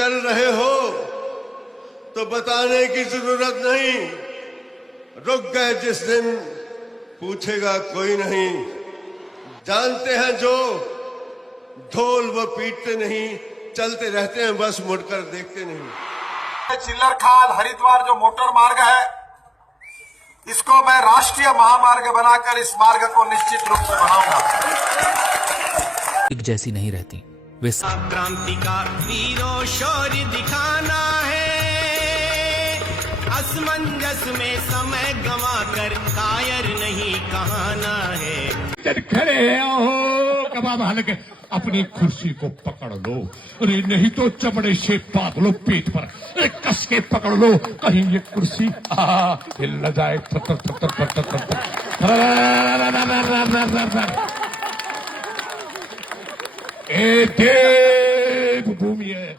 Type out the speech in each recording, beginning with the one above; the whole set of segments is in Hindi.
चल रहे हो तो बताने की जरूरत नहीं, रुक गए जिस दिन पूछेगा कोई नहीं। जानते हैं जो ढोल वो पीटते नहीं, चलते रहते हैं बस मुड़कर देखते नहीं। चिल्लर खाल हरिद्वार जो मोटर मार्ग है, इसको मैं राष्ट्रीय महामार्ग बनाकर इस मार्ग को निश्चित रूप से बनाऊंगा। एक जैसी नहीं रहती वे। क्रांति का वीरों शौर्य दिखाना है, असमंजस में समय गंवाकर कायर नहीं कहना है। खड़े हो कबाब हल्के, अपनी कुर्सी को पकड़ लो, अरे नहीं तो चमड़े से बांध लो पीठ पर, अरे कस के पकड़ लो, कहीं ये कुर्सी हिल न जाए। देव भूमि है,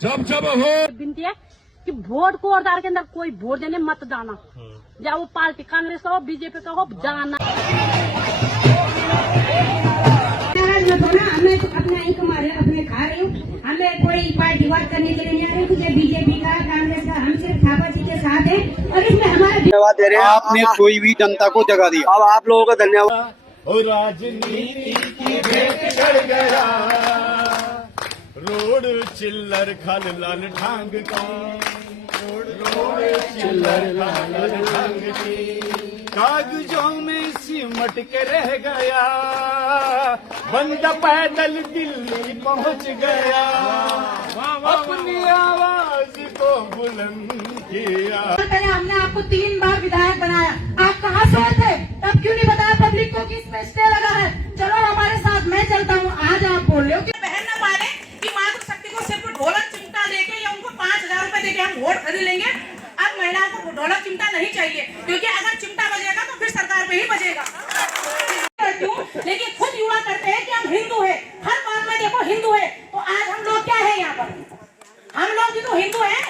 जब जब हो विनती है कि वोट को औरदार के अंदर कोई वोट देने मत जाना, चाहे वो पार्टी कांग्रेस का हो, बीजेपी का हो, जाना। हमें अपना ही कमा रहे, अपने खा रही हूँ, हमें कोई पार्टी बात करने के लिए नहीं आ रही। मुझे बीजेपी का कांग्रेस का, हम सिर्फ थापा जी के साथ हैं और इसमें हमारे धन्यवाद दे रहे हैं। आपने कोई भी जनता को जगा दिया, अब आप लोगों का धन्यवाद। और राजनीति की भेंट चढ़ गया, रोड चिल्लर खल लाल ढांग का, रोड चिल्लर लाल ढांग की, कागजों में सिमट के रह गया, बंदा पैदल दिल्ली पहुंच गया, अपनी आवाज को बुलंद किया। हमने आपको 3 बार विधायक बनाया, आप कहाँ से थे? तब क्यों नहीं बताया पब्लिक को कि इसमें स्टे लगा है? चलो हमारे साथ, मैं चलता हूँ। आज आप बोल रहे हो कि बहन न माने कि मातृशक्ति को सिर्फ ढोलक चिमटा देके या उनको 5,000 रुपए देके हम वोट खरीद लेंगे। अब महिलाओं को ढोलक चिमटा नहीं चाहिए, क्योंकि अगर चिमटा बजेगा तो फिर सरकार पे ही बजेगा। लेकिन खुद युवा करते हैं कि हम हिंदू है, हर बात में देखो हिंदू है, तो आज हम लोग क्या है यहाँ पर? हम लोग भी तो हिंदू है।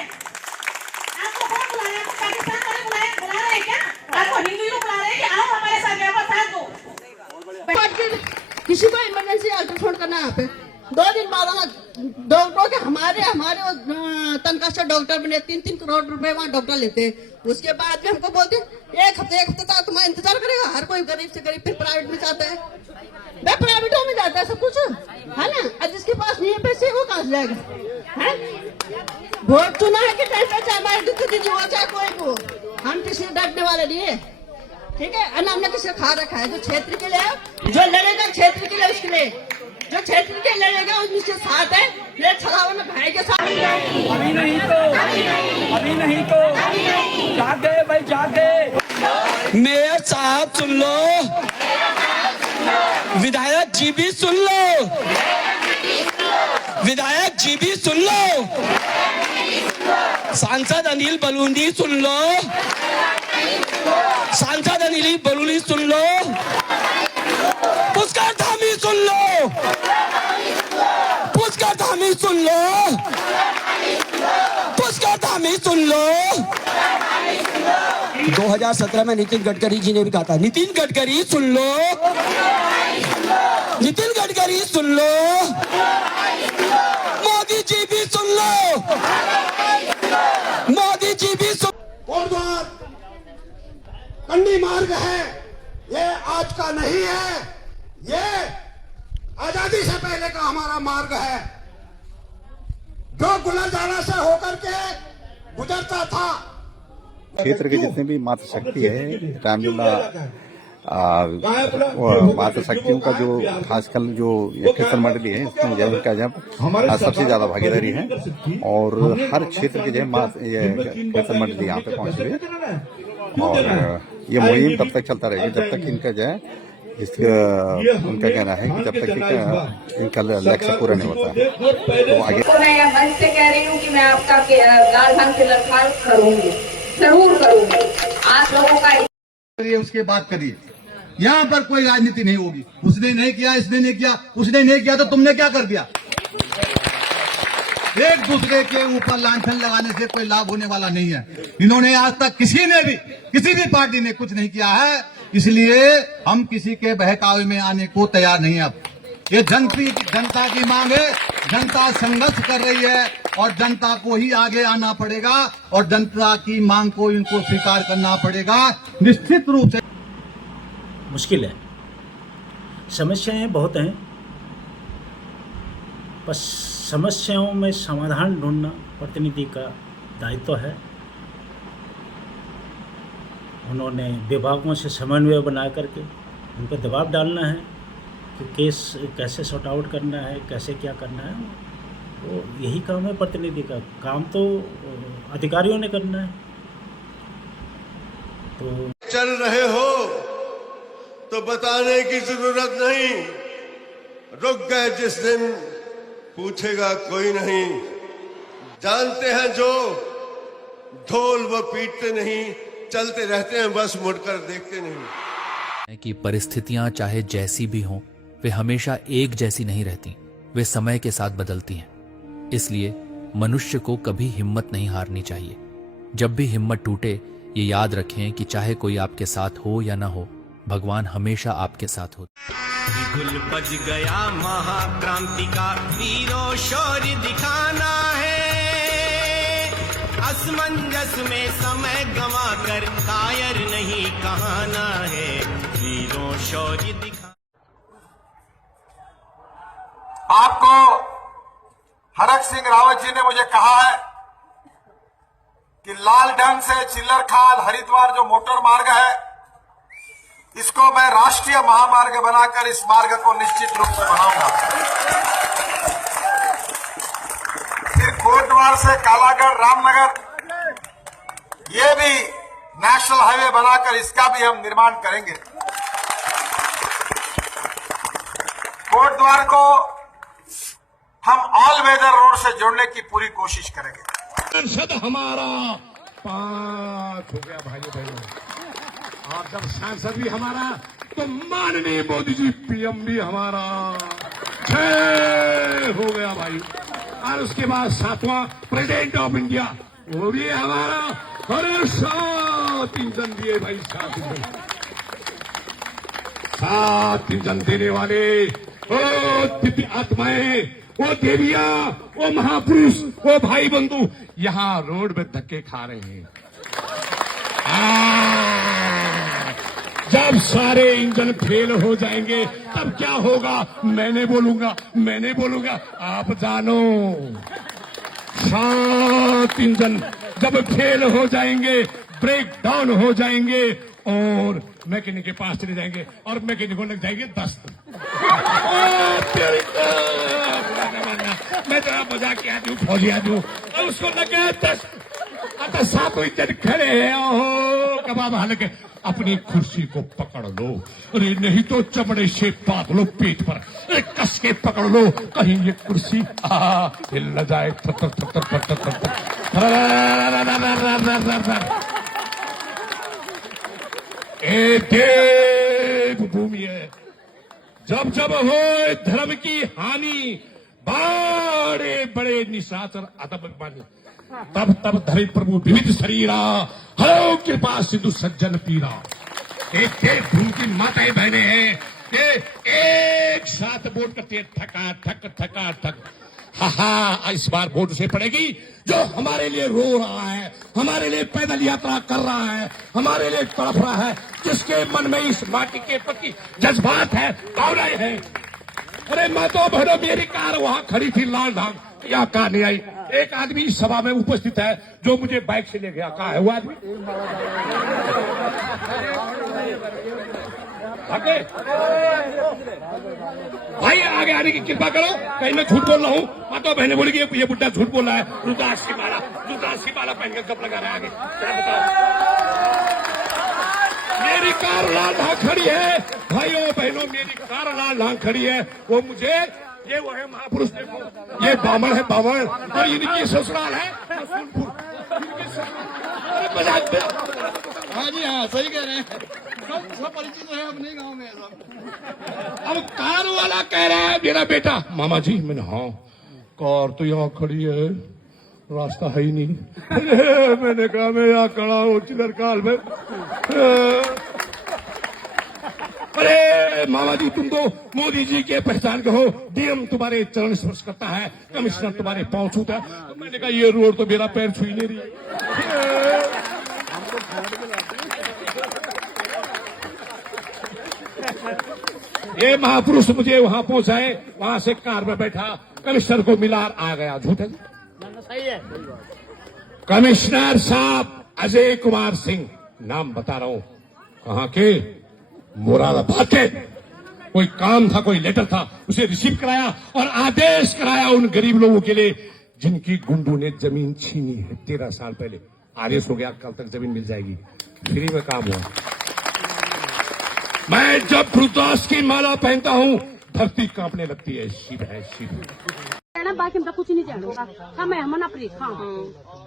आपको कौन बुलाया? आपको पाकिस्तान वाले बुला रहे हैं क्या? आपको हिंदू ही बुला रहे हैं कि आओ हमारे साथ यहाँ पर साथ दो। किसी को इमरजेंसी अल्ट्रासाउंड करना है यहाँ पे, 2 दिन बाद डॉक्टरों के हमारे तनख्वाह से डॉक्टर बने 3-3 करोड़ रुपए वहाँ डॉक्टर लेते हैं। उसके बाद में हमको बोलते एक हफ्ते तक तुम्हारा इंतजार करेगा। हर कोई गरीब से गरीब फिर प्राइवेट में जाता है, वह प्राइवेटों में जाता है सब कुछ, है ना। और जिसके पास नहीं है पैसे वो कहाँ से जाएगा? वोट चुना है कि चाहे हमारे दीदी हो चाहे कोई को, हम किसी डरने वाले नहीं है, ठीक है। और हमने किसी खा रखा है। जो क्षेत्र के लिए, जो लड़ेगा क्षेत्र के लिए, उसके लिए जो क्षेत्र के लड़ेगा उसके साथ है। मेरे छलावन भाई के साथ अभी नहीं तो जागे भाई जागे। मेयर साहब सुन लो, विधायक जी भी सुन लो, विधायक जी भी सुन लो, सांसद अनिल बलूनी सुन लो, सांसद अनिल बलूनी सुन लो, पुष्कर धामी सुन लो, पुष्कर धामी सुन लो, पुष्कर धामी सुन लो। 2017 में नितिन गडकरी जी ने भी कहा था, नितिन गडकरी सुन लो, नितिन गडकरी सुन लो, मोदी जी भी सुन लो, मोदी जी भी सुन। कोटद्वार कंडी मार्ग है, ये आज का नहीं है, ये आजादी से पहले का हमारा मार्ग है, जो गुलरजाना से होकर के गुजरता था। क्षेत्र के जितने भी मातृशक्ति है, रामलीला मातृशक्तियों का जो खासकर जो फैसल मंडली है, इसमें जो इनका जब सबसे ज्यादा भागीदारी है, और हर क्षेत्र के जो फैसल मंडली यहाँ पे पहुंच रही, और ये मुहिम तब तक चलता रहेगा जब तक इनका जो है उनका कहना है कि जब तक इनका लक्ष्य पूरा नहीं होता। तो आगे मैं मंच से कह रही हूँ कि मैं आपका लाल धन के लड़खाल करूंगी, जरूर करूंगी। आप लोगों का उसके बात करिए, यहाँ पर कोई राजनीति नहीं होगी। उसने नहीं किया, इसने नहीं किया, उसने नहीं किया तो तुमने क्या कर दिया? एक दूसरे के ऊपर लांछन लगाने से कोई लाभ होने वाला नहीं है। इन्होंने आज तक किसी भी पार्टी ने कुछ नहीं किया है, इसलिए हम किसी के बहकावे में आने को तैयार नहीं है। अब ये जनता की मांग है। जनता संघर्ष कर रही है और जनता को ही आगे आना पड़ेगा और जनता की मांग को इनको स्वीकार करना पड़ेगा निश्चित रूप से। मुश्किल है, समस्याएं बहुत हैं, बस समस्याओं में समाधान ढूंढना प्रतिनिधि का दायित्व है। उन्होंने विभागों से समन्वय बना करके उन पर दबाव डालना है कि केस कैसे सॉर्ट आउट करना है, कैसे क्या करना है। वो यही काम है प्रतिनिधि का। काम तो अधिकारियों ने करना है। तो चल रहे हो तो बताने की जरूरत नहीं, रुक गए जिस दिन पूछेगा कोई नहीं। जानते हैं जो ढोल वो पीटते नहीं, चलते रहते हैं बस मुड़कर देखते नहीं। कि परिस्थितियां चाहे जैसी भी हों, वे हमेशा एक जैसी नहीं रहती, वे समय के साथ बदलती हैं। इसलिए मनुष्य को कभी हिम्मत नहीं हारनी चाहिए। जब भी हिम्मत टूटे, ये याद रखें कि चाहे कोई आपके साथ हो या ना हो, भगवान हमेशा आपके साथ हो। गुल बज गया महाक्रांति का, वीरों शौर्य दिखाना है। असमंजस में समय गंवा कर कायर नहीं कहना है, वीरों शौर्य दिखा। आपको हरक सिंह रावत जी ने मुझे कहा है कि लालढंग से चिल्लर खाल हरिद्वार जो मोटर मार्ग है, इसको मैं राष्ट्रीय महामार्ग बनाकर इस मार्ग को निश्चित रूप से बनाऊंगा। फिर कोटद्वार से कालागढ़ रामनगर, ये भी नेशनल हाईवे बनाकर इसका भी हम निर्माण करेंगे। कोटद्वार को हम ऑल वेदर रोड से जोड़ने की पूरी कोशिश करेंगे। सांसद हमारा 5 हो गया भाइयों बहनों, और जब सांसद भी हमारा तो माननीय मोदी जी पीएम भी हमारा 6 हो गया भाई। और उसके बाद 7वां प्रेसिडेंट ऑफ इंडिया, वो भी हमारा। अरे 7 इंजन दिए भाई, 7 इंजन, 7 इंजन देने वाले ओ दिव्य आत्माएं, वो देविया, वो महापुरुष, वो भाई बंधु यहाँ रोड में धक्के खा रहे हैं। जब सारे इंजन फेल हो जाएंगे तब क्या होगा? मैंने बोलूंगा, आप जानो। 7 इंजन जब फेल हो जाएंगे, ब्रेक डाउन हो जाएंगे और मैकेनिक के पास चले जाएंगे और मैकेनिक को लग जाएंगे 10 दिन। मैं जरा मजाक के आदमी हूँ, फौजी आदमी हूँ, और उसको लगे 10। अब 7 इंजन खड़े हैं। ओहो कबाब हालके अपनी कुर्सी को पकड़ लो, अरे नहीं तो चमड़े से बांध लो पेट पर, अरे कस के पकड़ लो, कहीं ये कुर्सी हिल न जाए। देव भूमि है, जब जब हो धर्म की हानि, बड़े बड़े निशाचर अदबमानी, तब तब धरे प्रभु विविध शरीरा, हरो कृपा सिंधु सज्जन पीरा। एक देवभूमि की माताएं बहने हैं, ये एक साथ वोट करते हैं, ठका ठक ठका ठक। हा इस बार वोट से पड़ेगी जो हमारे लिए रो रहा है, हमारे लिए पैदल यात्रा कर रहा है, हमारे लिए तड़प रहा है, जिसके मन में इस माटी के प्रति जज्बात है, भावनाएं हैं। अरे मैं तो बहनों, मेरी कार वहां खड़ी थी लालढांग, यहाँ कार नहीं आई। एक आदमी इस सभा में उपस्थित है जो मुझे बाइक से ले गया। कहाँ है वो आदमी? आगे भाई, आगे आने की कृपा करो, कहीं मैं झूठ बोल रहा हूँ। माता बहने बोली कि ये बुड्ढा झूठ बोल रहा है। रुद्राक्षी माला पहन कर कब लगा रहा है? आगे क्या बताओ? मेरी कार लालढांग खड़ी है भाइयों बहनों, मेरी कार लालढांग खड़ी है। वो मुझे, ये वो है महापुरुष, देखो ये बामण है, बामण, और इनकी ससुराल है सोनपुर। हाँ जी हाँ, सही कह रहे हैं, सब परिचित है अपने गांव में सब। अब कार वाला कह रहा है मेरा बेटा, मामा जी। मैंने हाँ, कार तो यहाँ खड़ी है, रास्ता है ही नहीं। मैंने कहा मैं यहाँ खड़ा हूँ चिलर काल में। अरे मामा जी, तुम तो मोदी जी के पहचान के हो। डीएम तुम्हारे चरण स्पर्श करता है, कमिश्नर तुम्हारे पांव छूता है। तो मैंने कहा ये रोड तो मेरा पैर छू ही नहीं रही है। ये महापुरुष मुझे वहां पहुंचाए, वहां से कार में बैठा, कमिश्नर को मिला और आ गया। झूठ है? सही है। कमिश्नर साहब अजय कुमार सिंह, नाम बता रहा हूं, कहां के? मुरादाबाद के। कोई काम था, कोई लेटर था, उसे रिसीव कराया और आदेश कराया उन गरीब लोगों के लिए जिनकी गुंडों ने जमीन छीनी है 13 साल पहले। आदेश हो गया, कल तक जमीन मिल जाएगी। फ्री में काम हुआ। मैं जब रुद्राक्ष की माला पहनता हूं, धरती कांपने लगती है। शिव है, शिव। बाकी हमको कुछ नहीं जाना, हम है हमने अपनी। हाँ,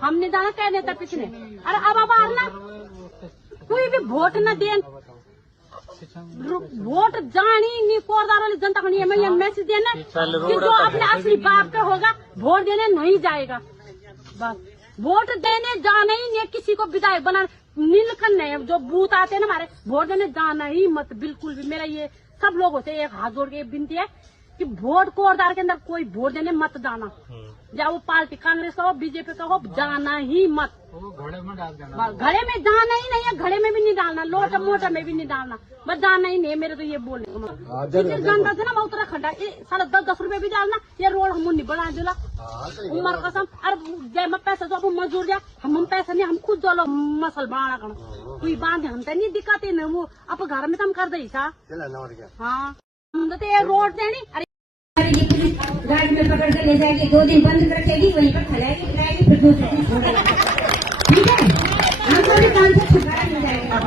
हमने जाना कह देता पिछले। अरे अब ना कोई भी वोट न दे, वोट जानी नहीं कोरदार वाली जनता को नहीं। मैं ये मैसेज देना कि जो अपने असली बाप का होगा वोट देने नहीं जाएगा। बस वोट देने जाना ही नहीं, किसी को विधायक बना नीलखंड नहीं। जो बूथ आते हैं ना हमारे, वोट देने जाना ही मत, बिल्कुल भी। मेरा ये सब लोग होते हैं, एक हाथ जोड़ के विनती है कि वोट कोरदार के अंदर कोई वोट देने मत जाना। या वो पार्टी कांग्रेस का हो, बीजेपी का हो, जाना ही मत। घड़े में जाना ही नहीं है, घड़े में भी नहीं डालना, लोटा मोटा में भी नहीं डालना, बस जाना ही नहीं। मेरे तो ये बोलने का जानता थे ना, मैं उत्तराखंड साढ़े 10 रुपए भी डालना। ये रोड हम नहीं बना दिला उम्र कसम। अरे जय मैं पैसा जो आप मजदूर जा, हम पैसा नहीं, हम खुद जो मसल बनाना करना कोई बांधे हम तो नहीं दिखाते न। वो आप घर में तो हम कर दे सा। हाँ, हम तो ये रोड देनी। गाड़ी में पकड़ के ले जाएगी, 2 दिन बंद रखेगी, वहीं पर खिलाएगी खिलाएगी, फिर दूसरे दिन छोड़ेगी। ठीक है, हमको भी काम से छुटकारा मिल जाएगा।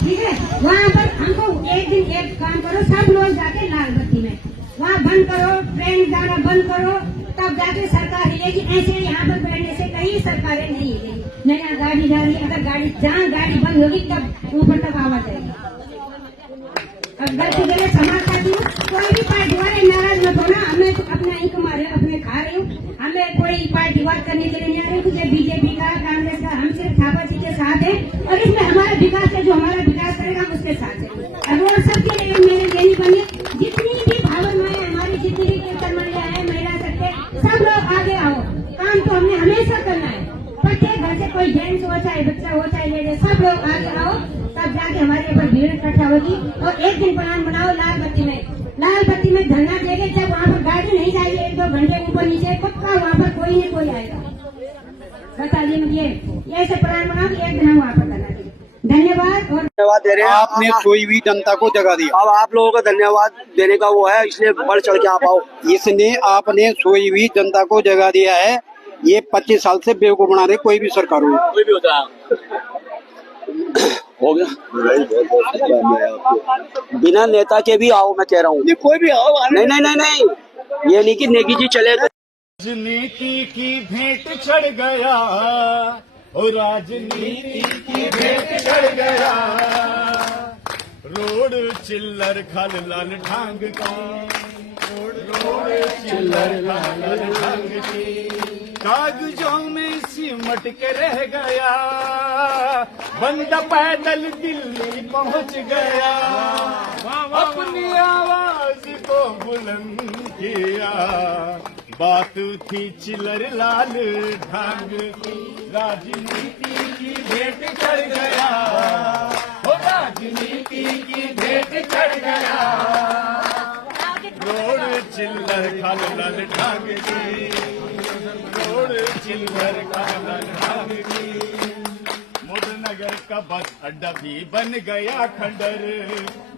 ठीक है, वहाँ पर हमको एक दिन एक काम करो, सब लोग जाके लाल बत्ती में वहाँ बंद करो, ट्रेन जाना बंद करो, तब जाके सरकार हिलेगी। ऐसे यहाँ पर बैठने से कहीं सरकारें नहीं हिलेगी। नया गाड़ी जा रही है, अगर गाड़ी जहाँ गाड़ी बंद होगी तब ऊपर तक आवाज आएगी। अब गलती गलत समाज चाहती हूँ, कोई भी पार्टी वाले नाराज मत होना। हमें तो अपना ही कमा रहे, अपने खा रही हूँ। हमें कोई पार्टी वाद करने के लिए नहीं आ रही। मुझे बीजेपी का, कांग्रेस का, हम सिर्फ थापा जी के साथ है और इसमें हमारा विकास है। जो हमारा विकास करेगा हम उसके साथ है। और सबके लिए मेरे देनी बनी, जितनी भी भावन माए हमारी, जितनी भी कीर्तन मंडलियां है, महिला सकते, सब लोग आगे आओ। काम तो हमने हमेशा करना है। प्रत्येक घर से कोई जेंट्स हो, चाहे बच्चा हो, चाहे लेडीज, सब लोग आगे आओ, तब जाके हमारे ऊपर भीड़ इकट्ठा होगी। और एक दिन प्लान बनाओ लाल बत्ती में धरना देंगे। जब वहाँ पर गाड़ी नहीं जाएगी 1-2 घंटे ऊपर नीचे, पक्का वहाँ पर कोई नहीं कोई आएगा। बता दीजिए, ऐसे प्लान बनाओ कि एक दिन हम वहाँ पर धरना देंगे। धन्यवाद। और धन्यवाद दे रहे हैं। आपने सोई हुई जनता को जगा दिया। अब आप लोगों का धन्यवाद देने का वो है, इसलिए बढ़ चढ़ के आप आओ। इसने आपने सोई हुई जनता को जगा दिया है। ये 25 साल से बेवकूफ बना रहे कोई भी सरकार हो, कोई भी होता है। हो गया बिना नेता के भी आओ, मैं कह रहा हूँ। कोई भी आओ। नहीं नहीं नहीं नहीं, ये नहीं कि नेगी जी चले। राजनीति की भेंट चढ़ गया, और राजनीति की भेंट चढ़ गया। रोड चिल्लर खल लाल ढांग का, रोड चिल्लर खल लाल ढांग की, कागजों में सिमट के रह गया। बंदा पैदल दिल्ली पहुंच गया, अपनी आवाज को बुलंद किया। बात थी चिल्लर लाल ढांग की, राजनीति की भेंट चढ़ गया, हो राजनीति की भेंट चढ़ गया। रोड चिल्लर खाल लाल ढांग की, रोड चिल्लर खाल लाल ढांग की। मुदनगर का बस अड्डा भी बन गया खंडर,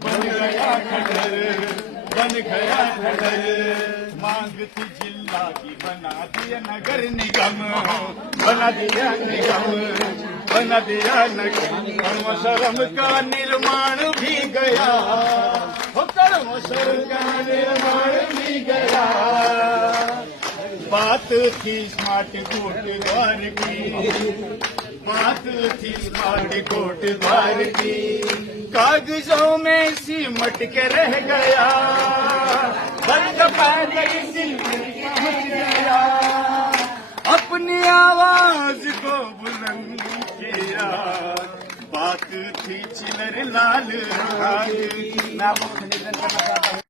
बन गया खंडर, बन गया खंडर। मांग थी जिला की, बना दिया नगर निगम, बना दिया निगम, बना दिया नगर। कर्म शर्म का निर्माण भी गया, कर्म शर्म का निर्माण भी गया। बात थी स्मार्ट कोट द्वार की, बात थी स्मार्ट कोट द्वार की। कागजों में सिमट के रह गया, बंद पैदल दिल्ली पहुंच गया। अपनी आवाज को बुलंद किया, बात एक थी चिलर लाल आग। मैं आपको निवेदन करना चाहता हूँ